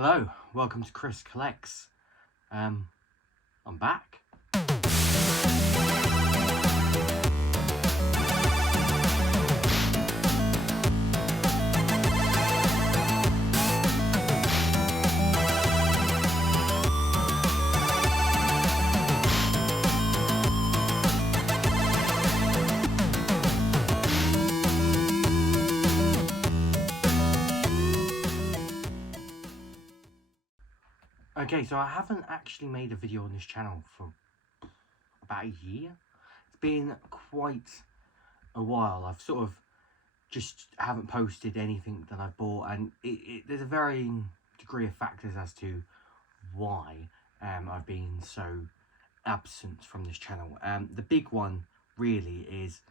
Hello, welcome to Chris Collects. I'm back. Okay, so I haven't actually made a video on this channel for about a year. It's been quite a while. I've sort of just haven't posted anything that I've bought, and there's a varying degree of factors as to why I've been so absent from this channel. The big one really is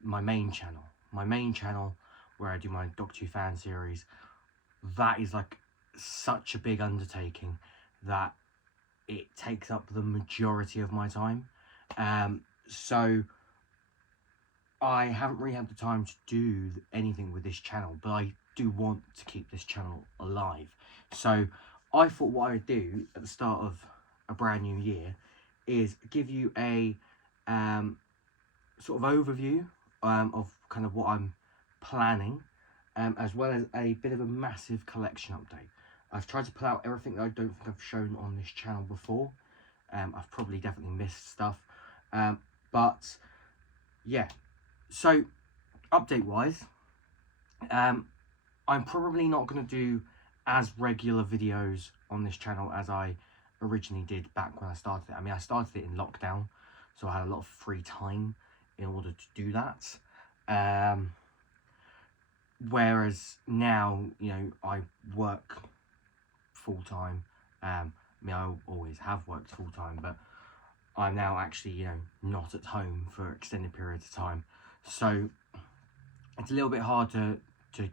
my main channel. My main channel where I do my Doctor Who fan series. That is like such a big undertaking that it takes up the majority of my time. So I haven't really had the time to do anything with this channel, but I do want to keep this channel alive. So I thought what I would do at the start of a brand new year is give you a sort of overview of kind of what I'm planning, as well as a bit of a massive collection update. I've tried to pull out everything that I don't think I've shown on this channel before. I've probably definitely missed stuff, but yeah. So update wise, I'm probably not going to do as regular videos on this channel as I originally did back when I started it. I mean, I started it in lockdown, so I had a lot of free time in order to do that. Whereas now, you know, I work full-time. I mean, I always have worked full-time, but I'm now actually, you know, not at home for extended periods of time. So it's a little bit hard to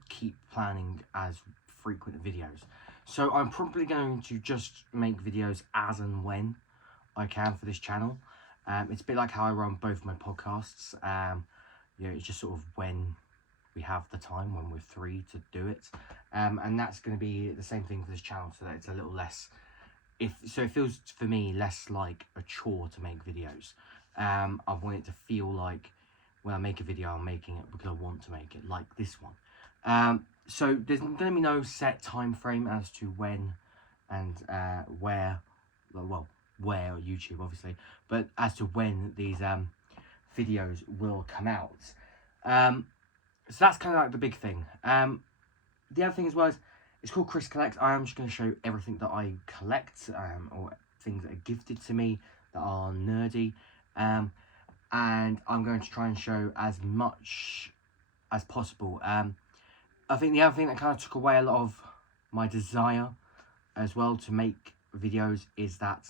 keep planning as frequent videos. So I'm probably going to just make videos as and when I can for this channel. It's a bit like how I run both my podcasts. You know, it's just sort of when we have the time, when we're free to do it. And that's going to be the same thing for this channel, so that it's a little less, so it feels for me less like a chore to make videos. I want it to feel like when I make a video, I'm making it because I want to make it, like this one. So there's going to be no set time frame as to when and where, well, where on YouTube obviously, but as to when these videos will come out. So that's kind of like the big thing. The other thing as well is, it's called Chris Collects. I am just going to show everything that I collect, or things that are gifted to me that are nerdy. And I'm going to try and show as much as possible. I think the other thing that kind of took away a lot of my desire as well to make videos is that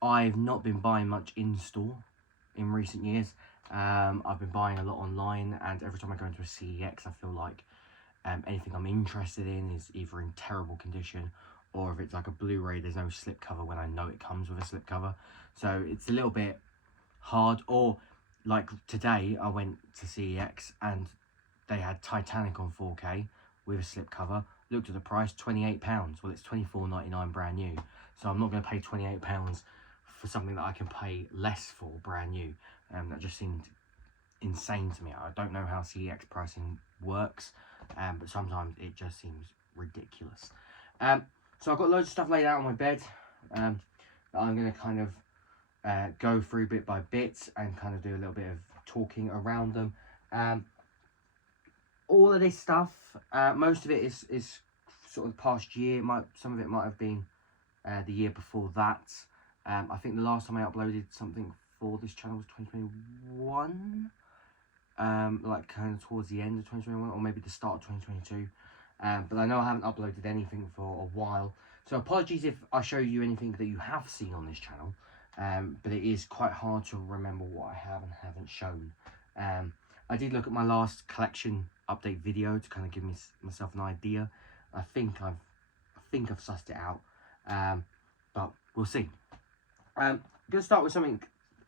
I've not been buying much in store in recent years. I've been buying a lot online, and every time I go into a CEX, I feel like anything I'm interested in is either in terrible condition, or if it's like a Blu-ray, there's no slipcover when I know it comes with a slipcover. So it's a little bit hard. Or like today, I went to CEX and they had Titanic on 4K with a slipcover. Looked at the price, £28. Well, it's £24.99 brand new. So I'm not going to pay £28 for something that I can pay less for brand new. That just seemed insane to me. I don't know how CEX pricing works, but sometimes it just seems ridiculous. So I've got loads of stuff laid out on my bed that I'm going to kind of go through bit by bit and kind of do a little bit of talking around them. All of this stuff, most of it is sort of the past year. Some of it might have been the year before that. I think the last time I uploaded something for this channel was 2021. Like kind of towards the end of 2021, or maybe the start of 2022. But I know I haven't uploaded anything for a while. So apologies if I show you anything that you have seen on this channel. But it is quite hard to remember what I have and haven't shown. I did look at my last collection update video to kind of give myself an idea. I think I've sussed it out, but we'll see. I'm going to start with something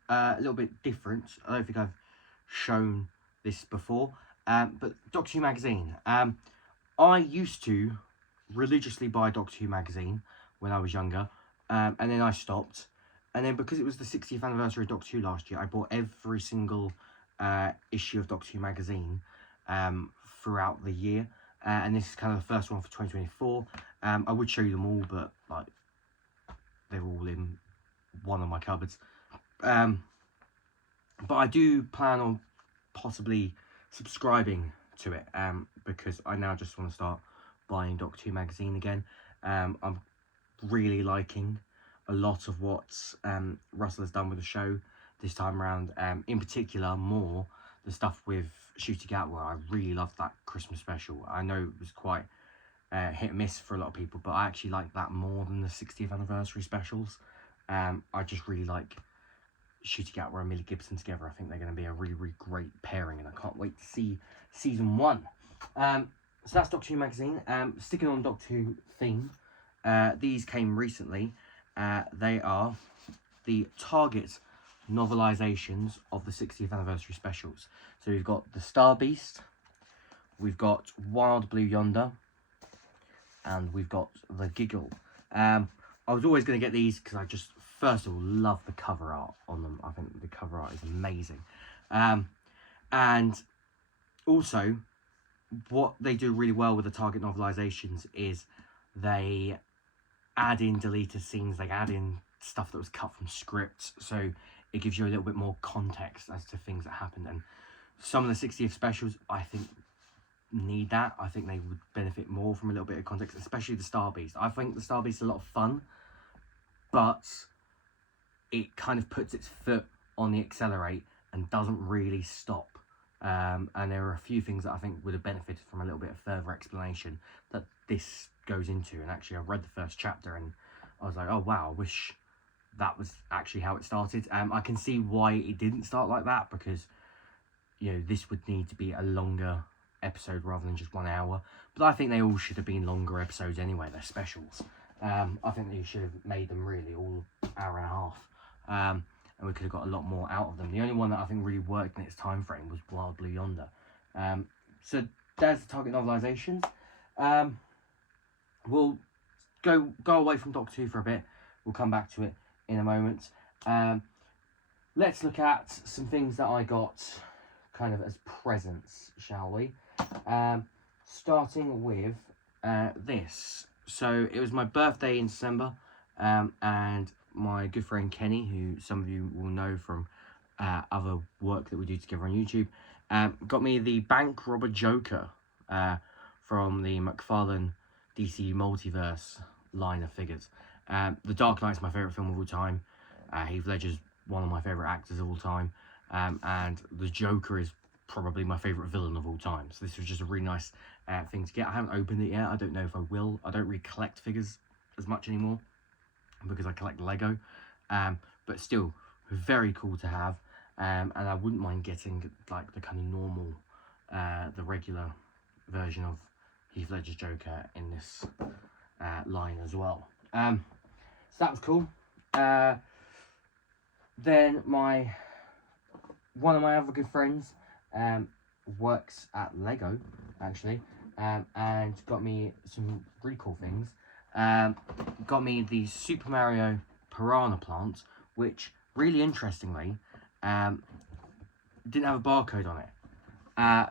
a little bit different. I don't think I've shown this before, but Doctor Who magazine. I used to religiously buy Doctor Who magazine when I was younger, and then I stopped. And then because it was the 60th anniversary of Doctor Who last year, I bought every single issue of Doctor Who magazine throughout the year. And this is kind of the first one for 2024. I would show you them all, but like they're all in one of my cupboards. But I do plan on possibly subscribing to it, because I now just want to start buying Doctor Who magazine again. I'm really liking a lot of what Russell has done with the show this time around. In particular, more the stuff with Ncuti Gatwa. I really loved that Christmas special. I know it was quite hit and miss for a lot of people, but I actually like that more than the 60th anniversary specials. I just really like Ncuti Gatwa and Millie Gibson together. I think they're going to be a really, really great pairing, and I can't wait to see season 1. So that's Doctor Who magazine. Sticking on Doctor Who theme, these came recently. They are the Target novelizations of the 60th anniversary specials. So we've got The Star Beast, we've got Wild Blue Yonder, and we've got The Giggle. I was always going to get these because I just, first of all, love the cover art on them. I think the cover art is amazing. And also, what they do really well with the Target novelizations is they add in deleted scenes, they add in stuff that was cut from scripts, so it gives you a little bit more context as to things that happened. And some of the 60th specials, I think, need that. I think they would benefit more from a little bit of context, especially the Star Beast. I think the Star Beast is a lot of fun, but it kind of puts its foot on the accelerate and doesn't really stop. And there are a few things that I think would have benefited from a little bit of further explanation that this goes into. And actually, I read the first chapter and I was like, oh wow, I wish that was actually how it started. I can see why it didn't start like that, because, you know, this would need to be a longer episode rather than just 1 hour. But I think they all should have been longer episodes anyway. They're specials. I think they should have made them really all hour and a half. And we could have got a lot more out of them. The only one that I think really worked in its time frame was Wild Blue Yonder. So there's the Target novelizations. We'll go away from Doctor Who for a bit. We'll come back to it in a moment. Let's look at some things that I got kind of as presents, shall we? Starting with this. So it was my birthday in December, and my good friend Kenny, who some of you will know from other work that we do together on YouTube, got me the Bank Robber Joker from the McFarlane DC Multiverse line of figures. The Dark Knight's my favourite film of all time. Heath Ledger's one of my favourite actors of all time. And the Joker is probably my favourite villain of all time. So this was just a really nice thing to get. I haven't opened it yet. I don't know if I will. I don't really collect figures as much anymore because I collect Lego. But still, very cool to have. And I wouldn't mind getting like the kind of normal, the regular version of Heath Ledger's Joker in this line as well. So that was cool. Then one of my other good friends works at Lego, actually, and got me some really cool things. Got me the Super Mario Piranha plant, which, really interestingly, didn't have a barcode on it.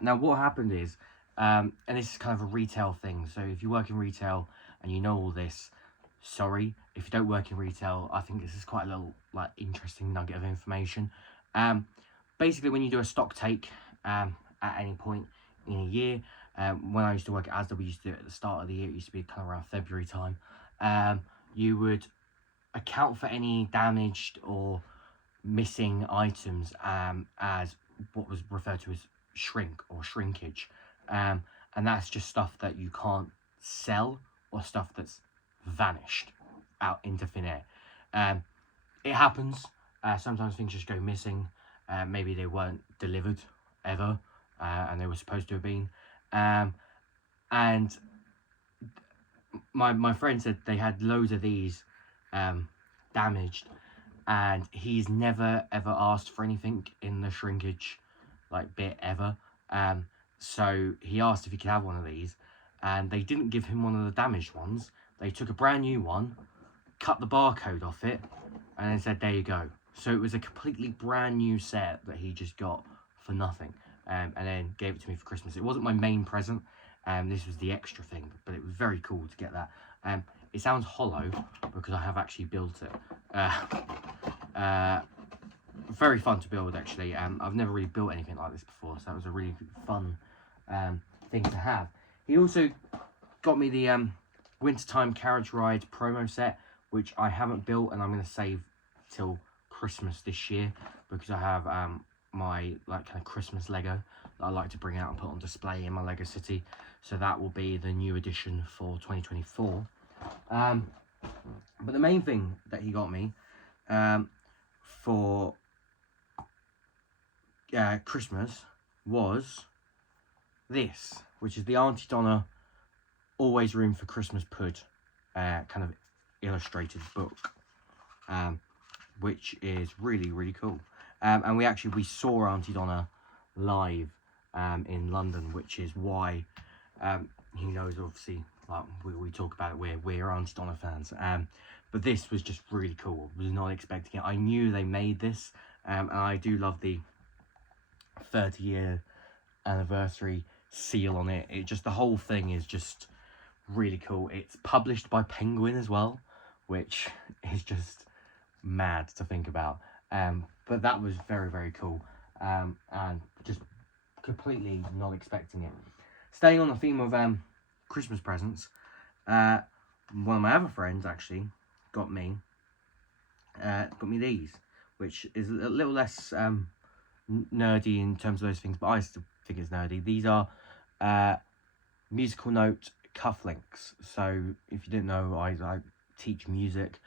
Now, what happened is, and this is kind of a retail thing, so if you work in retail and you know all this, sorry. If you don't work in retail, I think this is quite a little like interesting nugget of information. Basically, when you do a stock take at any point in a year, when I used to work at Asda, we used to do it at the start of the year. It used to be kind of around February time. You would account for any damaged or missing items as what was referred to as shrink or shrinkage, and that's just stuff that you can't sell or stuff that's vanished out into thin air. It happens. Sometimes things just go missing. Maybe they weren't delivered ever, and they were supposed to have been. And my friend said they had loads of these damaged, and he's never ever asked for anything in the shrinkage like bit ever. So he asked if he could have one of these, and they didn't give him one of the damaged ones. They took a brand new one, cut the barcode off it, and then said, there you go. So it was a completely brand new set that he just got for nothing, and then gave it to me for Christmas. It wasn't my main present, this was the extra thing, but it was very cool to get that. It sounds hollow because I have actually built it. Very fun to build, actually. I've never really built anything like this before, so that was a really fun thing to have. He also got me the Wintertime Carriage Ride promo set, which I haven't built, and I'm going to save till Christmas this year, because I have my kind of Christmas Lego that I like to bring out and put on display in my Lego City. So that will be the new edition for 2024. But the main thing that he got me for Christmas was this, which is the Aunty Donna Always Room for Christmas Pud kind of illustrated book, which is really, really cool. And we saw Aunty Donna live in London, which is why he knows, obviously, like we talk about it, we're Aunty Donna fans. But this was just really cool. I was not expecting it. I knew they made this, and I do love the 30-year anniversary seal on it. The whole thing is just really cool. It's published by Penguin as well, which is just mad to think about. But that was very, very cool, and just completely not expecting it. Staying on the theme of Christmas presents, one of my other friends actually got me these, which is a little less nerdy in terms of those things, but I still think it's nerdy. These are musical note cufflinks. So if you didn't know, I teach music,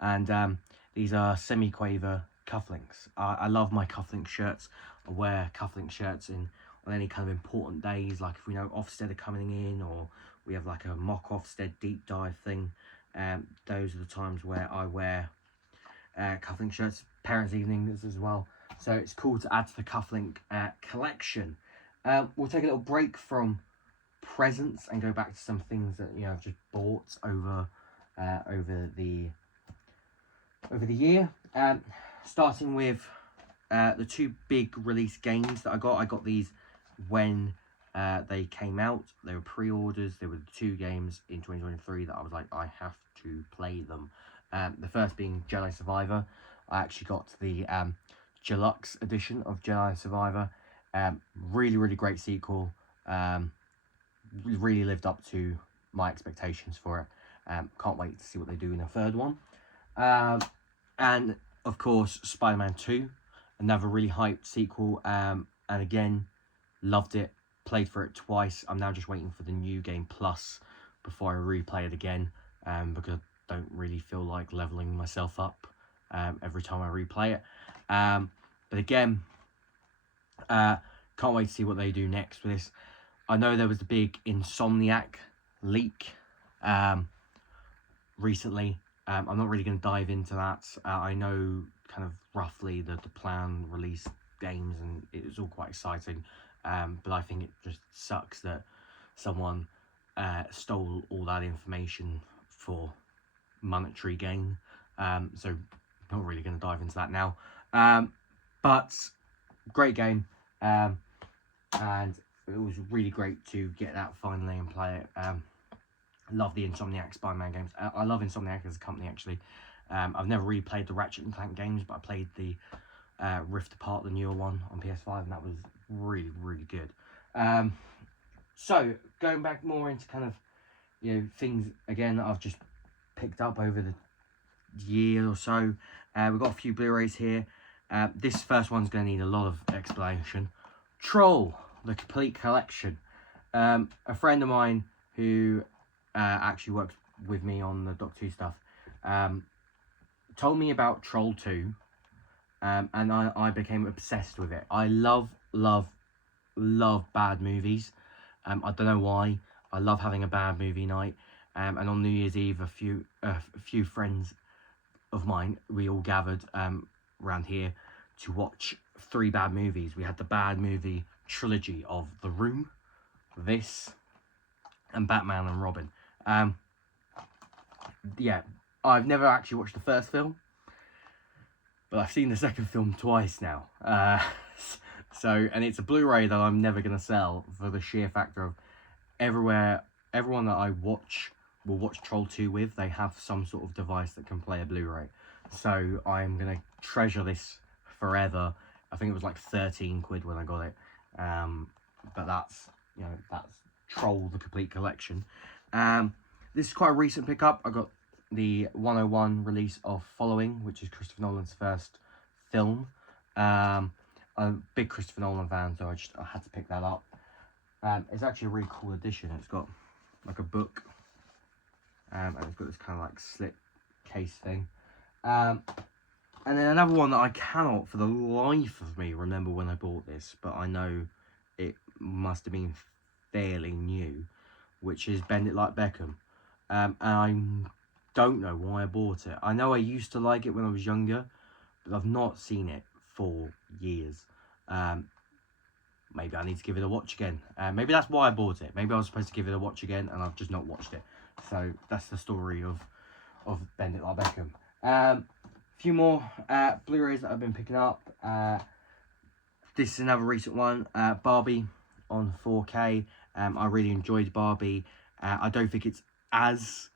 and these are semi-quaver cufflinks. I love my cufflink shirts. I wear cufflink shirts on any kind of important days, like if we know Ofsted are coming in, or we have like a mock Ofsted deep dive thing. Those are the times where I wear cufflink shirts. Parents' evenings as well. So it's cool to add to the cufflink collection. We'll take a little break from presents and go back to some things that I've just bought over the year. Starting with the two big release games that I got. I got these when they came out. They were pre-orders. They were the two games in 2023 that I was like, I have to play them. The first being Jedi Survivor. I actually got the deluxe edition of Jedi Survivor. Really, really great sequel. Really lived up to my expectations for it. Can't wait to see what they do in a third one. And of course, Spider-Man 2, another really hyped sequel. And again, loved it. Played for it twice. I'm now just waiting for the New Game Plus before I replay it again, because I don't really feel like leveling myself up every time I replay it. But again, can't wait to see what they do next with this. I know there was the big Insomniac leak recently. I'm not really going to dive into that. I know kind of roughly the plan, release games, and it was all quite exciting. But I think it just sucks that someone stole all that information for monetary gain. So not really going to dive into that now. But great game. And it was really great to get that finally and play it. Love the Insomniac Spider-Man games. I love Insomniac as a company, actually. I've never really played the Ratchet and Clank games, but I played the Rift Apart, the newer one, on PS5, and that was really, really good. So, going back more into kind of, things, again, that I've just picked up over the year or so. We've got a few Blu-rays here. This first one's going to need a lot of explanation. Troll, the complete collection. A friend of mine who actually works with me on the Doc 2 stuff told me about Troll 2, and I became obsessed with it. I love bad movies. I don't know why. I love having a bad movie night. And on New Year's Eve, a few friends of mine, we all gathered around here to watch 3 bad movies. We had the bad movie trilogy of The Room, this, and Batman and Robin. Yeah, I've never actually watched the first film, but I've seen the second film twice now. And it's a Blu-ray that I'm never going to sell for the sheer factor of everyone that I will watch Troll 2 with, they have some sort of device that can play a Blu-ray. So I'm going to treasure this forever. I think it was like 13 quid when I got it. But that's Troll the complete collection. This is quite a recent pickup. I got the 101 release of Following, which is Christopher Nolan's first film. I'm a big Christopher Nolan fan, so I had to pick that up. It's actually a really cool edition. It's got like a book, and it's got this kind of like slip case thing. And then another one that I cannot for the life of me remember when I bought this, but I know it must have been fairly new, which is Bend It Like Beckham. And I don't know why I bought it. I know I used to like it when I was younger, but I've not seen it for years. Maybe I need to give it a watch again. Maybe that's why I bought it. Maybe I was supposed to give it a watch again and I've just not watched it. So that's the story of Bend It Like Beckham. A few more Blu-rays that I've been picking up. This is another recent one. Barbie on 4K. I really enjoyed Barbie. I don't think it's as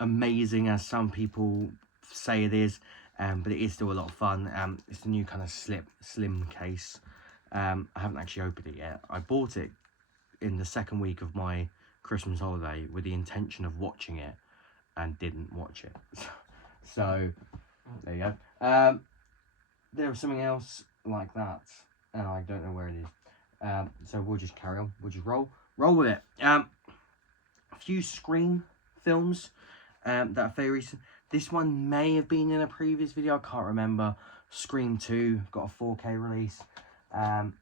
amazing as some people say it is. But it is still a lot of fun. It's the new kind of slim case. I haven't actually opened it yet. I bought it in the second week of my Christmas holiday with the intention of watching it and didn't watch it. So there you go. There was something else like that and I don't know where it is. So we'll just carry on. We'll just roll with it. A few Scream films that are very recent. This one may have been in a previous video, I can't remember. Scream 2 got a 4K release. And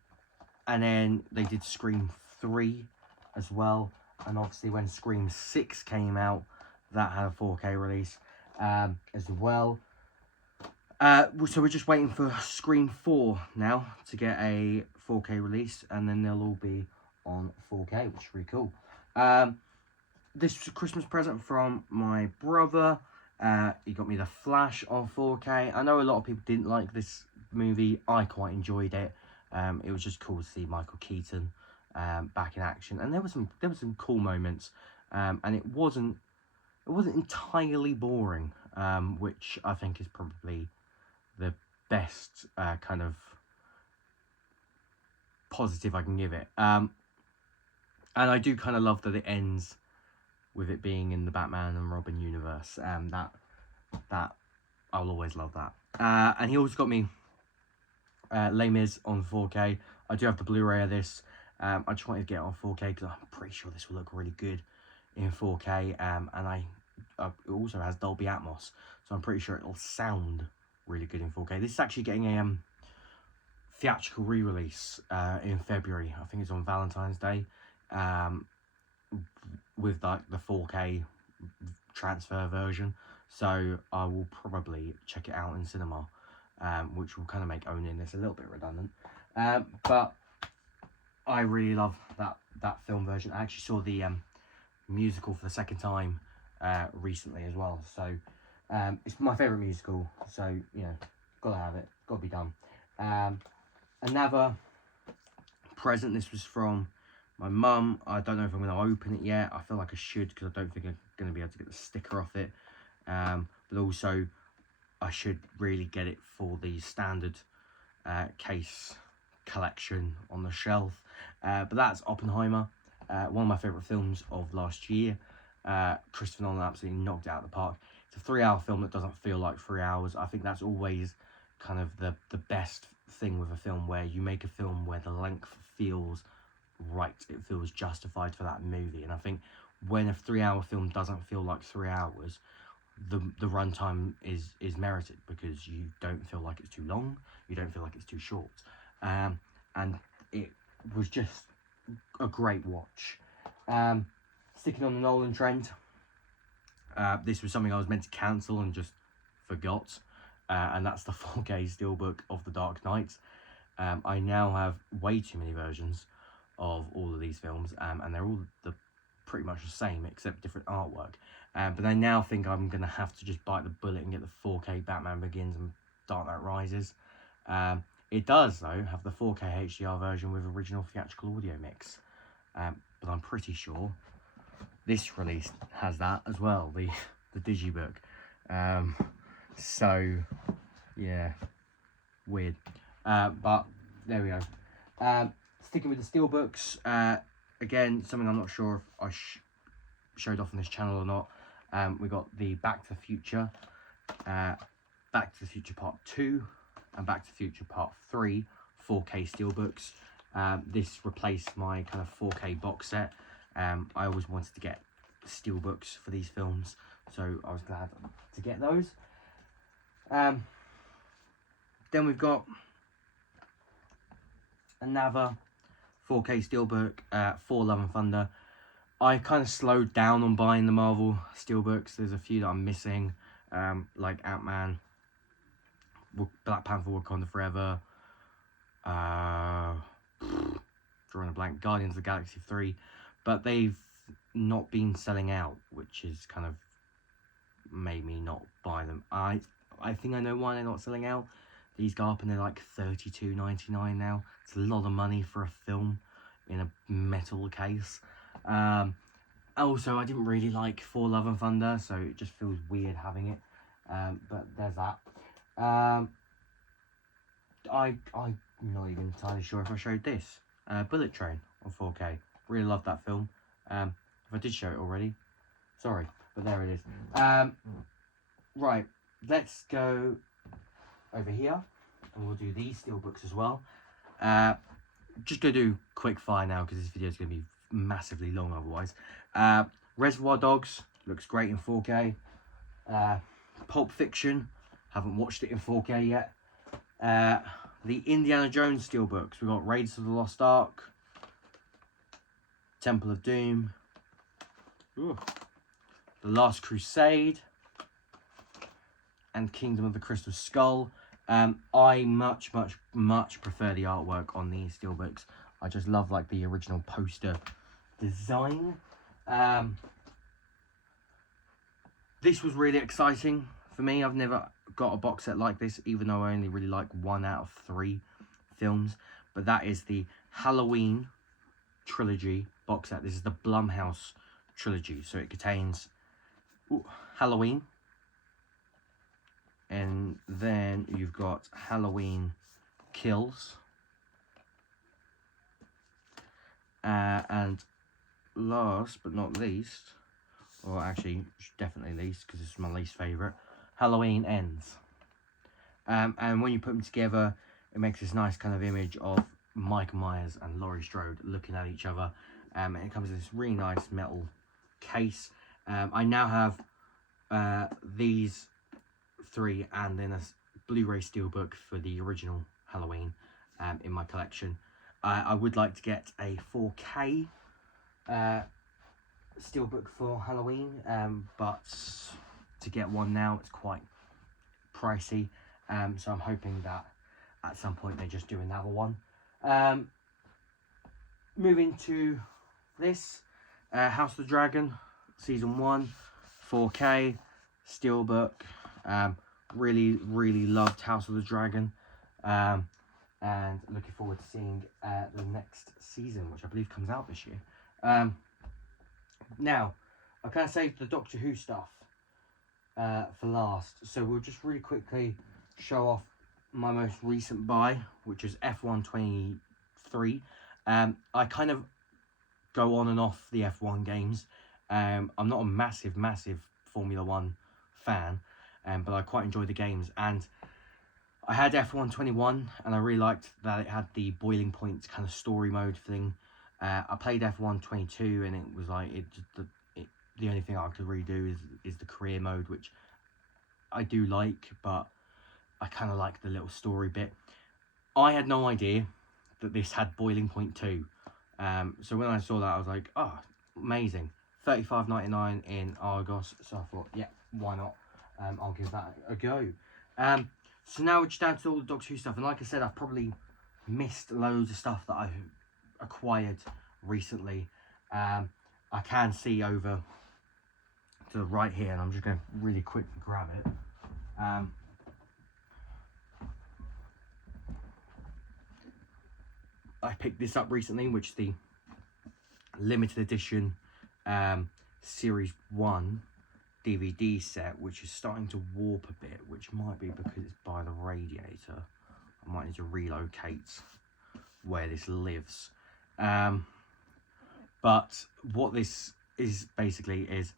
then they did Scream 3 as well. And obviously when Scream 6 came out, that had a 4K release as well. So we're just waiting for Scream 4 now to get a 4K release. And then they'll all be on 4K, which is really cool. This was a Christmas present from my brother. He got me The Flash on 4K. I know a lot of people didn't like this movie. I quite enjoyed it. It was just cool to see Michael Keaton back in action, and there was some cool moments. And it wasn't entirely boring, which I think is probably the best kind of positive I can give it. And I do kind of love that it ends with it being in the Batman and Robin universe. That I'll always love that. And he also got me Les Mis on 4K. I do have the Blu-ray of this. I just wanted to get it on 4K because I'm pretty sure this will look really good in 4K. And it also has Dolby Atmos, so I'm pretty sure it'll sound really good in 4K. This is actually getting a theatrical re-release in February. I think it's on Valentine's Day. With like the 4K transfer version, so I will probably check it out in cinema, which will kind of make owning this a little bit redundant, but I really love that film version. I actually saw the musical for the second time recently as well, so it's my favourite musical, so you know, gotta have it, gotta be done. Another present, this was from my mum. I don't know if I'm going to open it yet. I feel like I should because I don't think I'm going to be able to get the sticker off it. But also, I should really get it for the standard case collection on the shelf. But that's Oppenheimer, one of my favourite films of last year. Christopher Nolan absolutely knocked it out of the park. It's a 3-hour film that doesn't feel like 3 hours. I think that's always kind of the best thing with a film, where you make a film where the length feels right, it feels justified for that movie. And I think when a 3-hour film doesn't feel like 3 hours, the runtime is merited, because you don't feel like it's too long, you don't feel like it's too short, and it was just a great watch. Sticking on the Nolan trend, this was something I was meant to cancel and just forgot, and that's the 4K Steelbook of The Dark Knight. I now have way too many versions of all of these films, and they're all the pretty much the same except different artwork. But I now think I'm going to have to just bite the bullet and get the 4K Batman Begins and Dark Knight Rises. It does, though, have the 4K HDR version with original theatrical audio mix. But I'm pretty sure this release has that as well, the Digibook. So, yeah, weird. But there we go. Sticking with the Steelbooks, again, something I'm not sure if I showed off on this channel or not. We got the Back to the Future, Back to the Future Part 2, and Back to the Future Part 3 4K Steelbooks. This replaced my kind of 4K box set. I always wanted to get Steelbooks for these films, so I was glad to get those. Then we've got another 4K Steelbook, Thor Love and Thunder. I kind of slowed down on buying the Marvel Steelbooks. There's a few that I'm missing, like Ant-Man, Black Panther, Wakanda Forever, drawing a blank, Guardians of the Galaxy 3, but they've not been selling out, which is kind of made me not buy them. I think I know why they're not selling out. These go up and they're like $32.99 now. It's a lot of money for a film in a metal case. Also, I didn't really like Thor Love and Thunder, so it just feels weird having it. But there's that. I'm not even entirely sure if I showed this. Bullet Train on 4K. Really love that film. If I did show it already, sorry, but there it is. Right, let's go over here, and we'll do these Steelbooks as well. Just gonna do quick fire now because this video is gonna be massively long otherwise. Reservoir Dogs looks great in 4K. Pulp Fiction, haven't watched it in 4K yet. The Indiana Jones Steelbooks, we've got Raiders of the Lost Ark, Temple of Doom, The Last Crusade, and Kingdom of the Crystal Skull. I much prefer the artwork on these Steelbooks. I just love like the original poster design. This was really exciting for me. I've never got a box set like this, even though I only really like 1 out of 3 films. But that is the Halloween trilogy box set. This is the Blumhouse trilogy, so it contains Halloween, and then you've got Halloween Kills, and last but not least, or actually definitely least because this is my least favourite, Halloween Ends. And when you put them together, it makes this nice kind of image of Michael Myers and Laurie Strode looking at each other. And it comes in this really nice metal case. I now have these 3 and then a Blu-ray Steelbook for the original Halloween in my collection. I would like to get a 4K Steelbook for Halloween, but to get one now it's quite pricey, so I'm hoping that at some point they just do another one. Moving to this, House of the Dragon Season 1 4K Steelbook. Really loved House of the Dragon, and looking forward to seeing the next season, which I believe comes out this year. Now, I kind of saved the Doctor Who stuff for last, so we'll just really quickly show off my most recent buy, which is F1 23. I kind of go on and off the F1 games. I'm not a massive Formula 1 fan, but I quite enjoy the games, and I had F1 21 and I really liked that it had the Boiling Points kind of story mode thing. I played F1 22 and it was like the only thing I could really do is the career mode, which I do like, but I kind of like the little story bit. I had no idea that this had Boiling Point 2. So when I saw that, I was like, oh, amazing. $35.99 in Argos. So I thought, yeah, why not? I'll give that a go. So now we're just down to all the Doctor Who stuff. And like I said, I've probably missed loads of stuff that I've acquired recently. I can see over to the right here, and I'm just going to really quickly grab it. I picked this up recently, which is the limited edition Series 1 DVD set, which is starting to warp a bit, which might be because it's by the radiator. I might need to relocate where this lives. But what this is basically is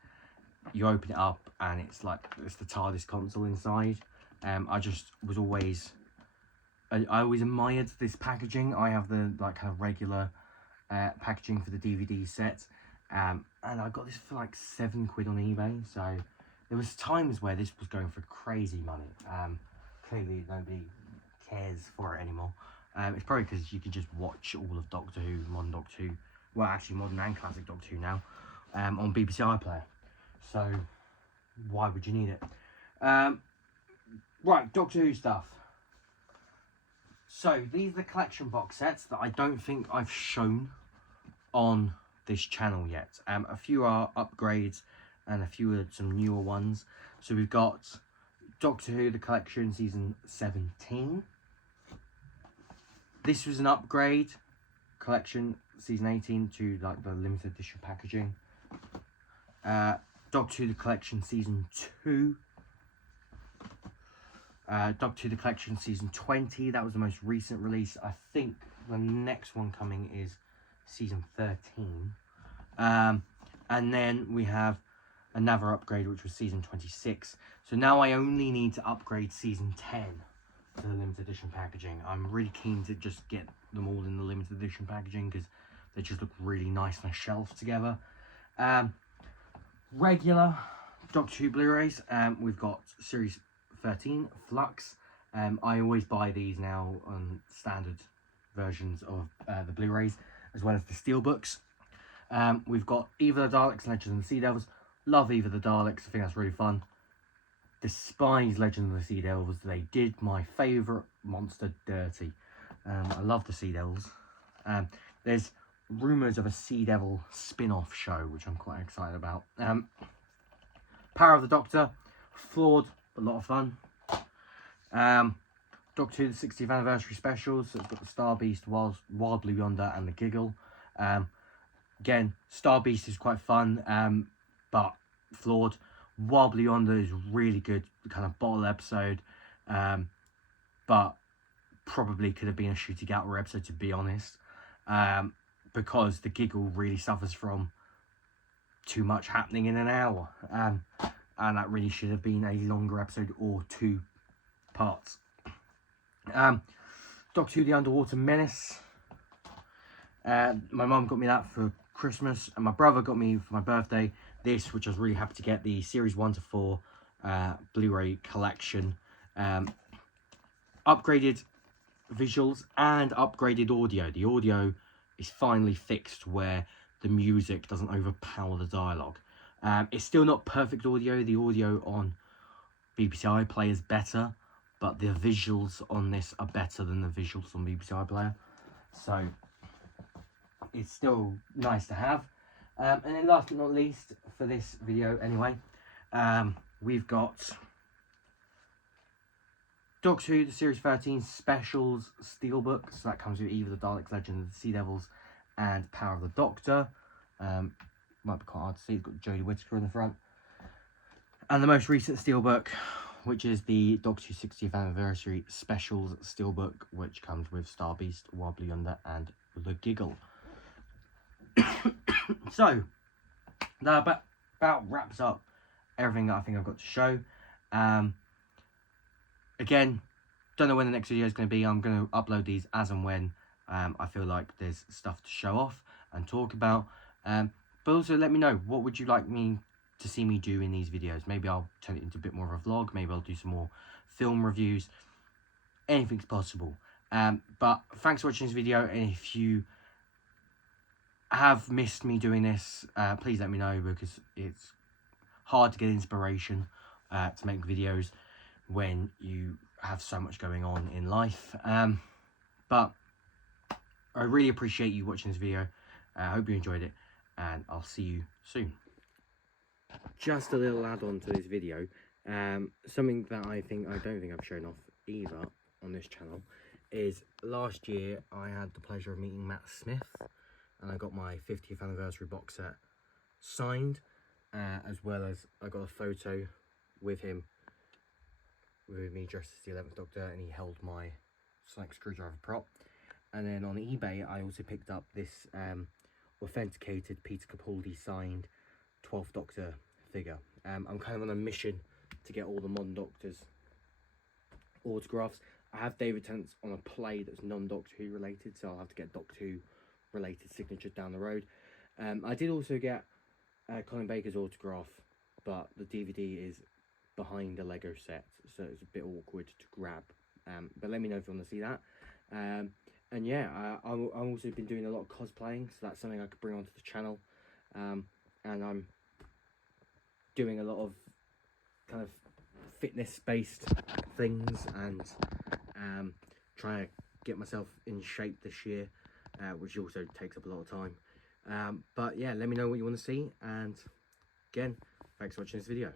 you open it up and it's the TARDIS console inside. I just was always I always admired this packaging. I have the kind of regular packaging for the DVD set, and I got this for like £7 on eBay. So there was times where this was going for crazy money. Clearly nobody cares for it anymore. It's probably because you can just watch all of Doctor Who, modern Doctor Who, well actually modern and classic Doctor Who now, on BBC iPlayer. So why would you need it? Right, Doctor Who stuff. So these are the collection box sets that I don't think I've shown on this channel yet. A few are upgrades and a few are some newer ones. So we've got Doctor Who, the collection, season 17. This was an upgrade collection, season 18, to like the limited edition packaging. Doctor Who, the collection, season 2. Doctor Who, the collection, season 20. That was the most recent release. I think the next one coming is season 13. And then we have another upgrade, which was season 26. So now I only need to upgrade season 10 to the limited edition packaging. I'm really keen to just get them all in the limited edition packaging because they just look really nice on a shelf together. Regular Doctor Who Blu-rays. We've got series 13 Flux. I always buy these now on standard versions of the Blu-rays, as well as the steelbooks. We've got Eva the Daleks, Legends of the Sea Devils. Love Eva the Daleks. I think that's really fun. Despise Legends of the Sea Devils. They did my favourite monster dirty. I love the Sea Devils. There's rumours of a Sea Devil spin-off show, which I'm quite excited about. Power of the Doctor. Flawed, but a lot of fun. Doctor Who, the 60th anniversary specials. So it's got the Star Beast, Wild Blue Yonder, and the Giggle. Again, Star Beast is quite fun, but flawed. Wild Blue Yonder is really good, kind of bottle episode, but probably could have been a Shooting Outlaw episode, to be honest, because the Giggle really suffers from too much happening in an hour, and that really should have been a longer episode or 2 parts. Doctor Who, the Underwater Menace. My mum got me that for Christmas, and my brother got me for my birthday this, which I was really happy to get, the series 1 to 4 Blu-ray collection. Upgraded visuals and upgraded audio. The audio is finally fixed where the music doesn't overpower the dialogue. It's still not perfect audio. The audio on BBC iPlayer is better, but the visuals on this are better than the visuals on BBC iPlayer. So it's still nice to have. And then last but not least, for this video anyway, we've got Doctor Who, the Series 13 Specials Steelbook. So that comes with Eva the Daleks, Legend of the Sea Devils, and Power of the Doctor. Might be quite hard to see, it's got Jodie Whittaker in the front. And the most recent Steelbook, which is the Doctor Who 60th Anniversary Specials Steelbook, which comes with Star Beast, Wild Blue Yonder, and the Giggle. So that about wraps up everything that I think I've got to show. Again, don't know when the next video is going to be. I'm going to upload these as and when I feel like there's stuff to show off and talk about. But also let me know, what would you like me to see me do in these videos? Maybe I'll turn it into a bit more of a vlog. Maybe I'll do some more film reviews. Anything's possible. But thanks for watching this video, and if you have missed me doing this, please let me know, because it's hard to get inspiration to make videos when you have so much going on in life. But I really appreciate you watching this video. I hope you enjoyed it, and I'll see you soon. Just a little add-on to this video, something that I don't think I've shown off either on this channel is last year I had the pleasure of meeting Matt Smith, and I got my 50th anniversary box set signed, as well as I got a photo with him, with me dressed as the 11th Doctor, and he held my Sonic Screwdriver prop. And then on eBay I also picked up this authenticated Peter Capaldi signed 12th Doctor figure. I'm kind of on a mission to get all the modern Doctors autographs. I have David Tennant's on a play that's non-Doctor Who related, so I'll have to get Doctor Who related signatures down the road. I did also get Colin Baker's autograph, but the DVD is behind a Lego set, so it's a bit awkward to grab. But let me know if you want to see that. And yeah, I've also been doing a lot of cosplaying, so that's something I could bring onto the channel. And I'm doing a lot of kind of fitness-based things, and trying to get myself in shape this year, which also takes up a lot of time. But yeah, let me know what you want to see, and again, thanks for watching this video.